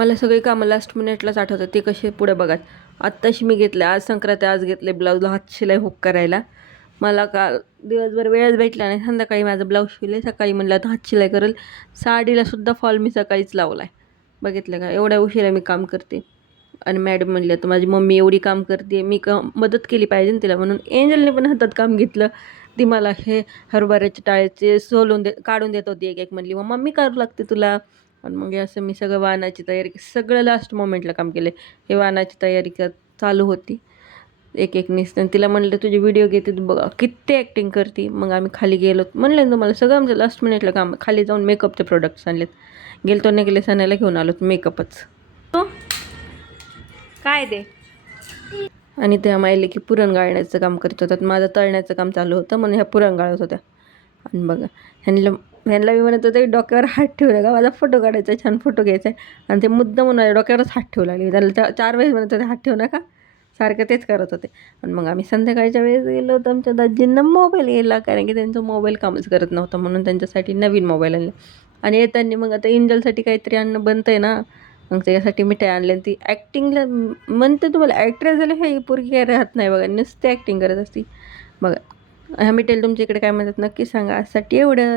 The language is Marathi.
मला सगळी कामं लास्ट मिनिटलाच आठवतात. ते कसे पुढे बघा. आत्ताशी मी घेतले, आज संक्रांत आज घेतले ब्लाऊजला हात शिलाई हुक करायला. मला काल दिवसभर वेळच भेटला नाही. संध्याकाळी माझं ब्लाऊज शिवले. सकाळी म्हणलं आता हात शिलाई करेल. साडीलासुद्धा फॉल मी सकाळीच लावला आहे. बघितलं का, एवढ्या उशिरा मी काम करते. आणि मॅडम म्हणली तर माझी मम्मी एवढी काम करते, मी मदत केली पाहिजे ना तिला. म्हणून एंजलने पण हातात काम घेतलं. ती मला हे हरभऱ्याचे टाळ्याचे काढून देत होती. एक एक म्हणली मग मम्मी करू लागते तुला. आणि मग असं मी सगळं वाहनाची तयारी, सगळं लास्ट मोमेंटला काम केले. हे वाहनाची तयारी चालू होती एक एक निसतं. तिला म्हणलं तुझे व्हिडिओ घेते बघा किती ॲक्टिंग करते. मग आम्ही खाली गेलो. म्हणलं ना तुम्हाला सगळं आमचं लास्ट मिनिटला काम. खाली जाऊन मेकअपचे प्रोडक्ट्स आणलेत. गेलतो नेकलेस आणायला घेऊन आलो मेकअपच. काय दे. आणि त्या मायले की पुरण गाळण्याचं काम करत होतात. माझं तळण्याचं काम चालू होतं म्हणून ह्या पुरण गाळत होत्या. आणि बघा ह्यांना मी म्हणत होते डोक्यावर हात ठेवला का, माझा फोटो काढायचा आहे, छान फोटो घ्यायचा आहे. आणि ते मुद्दा म्हणून डोक्यावरच हात ठेवू लागले. त्यांना 4 वेळेस म्हणत होते हात ठेवू नका, सारखं तेच करत होते. आणि मग आम्ही संध्याकाळच्या वेळेस गेलो तर आमच्या दाजींना मोबाईल गेला, कारण की त्यांचा मोबाईल कामच करत नव्हता म्हणून त्यांच्यासाठी नवीन मोबाईल आणला. आणि येताना मग आता एंजलसाठी काहीतरी आणणं बनतं आहे ना, मग त्याच्यासाठी मिठाई आणली. ती ॲक्टिंगला म्हणते तुम्हाला ॲक्ट्रेस झाले हे पोरगी काय राहत नाही बघा, नुसते ॲक्टिंग करत असते बघा. ह्या मिठाईला तुमच्या इकडे काय म्हणतात नक्की सांगा. आजसाठी एवढं.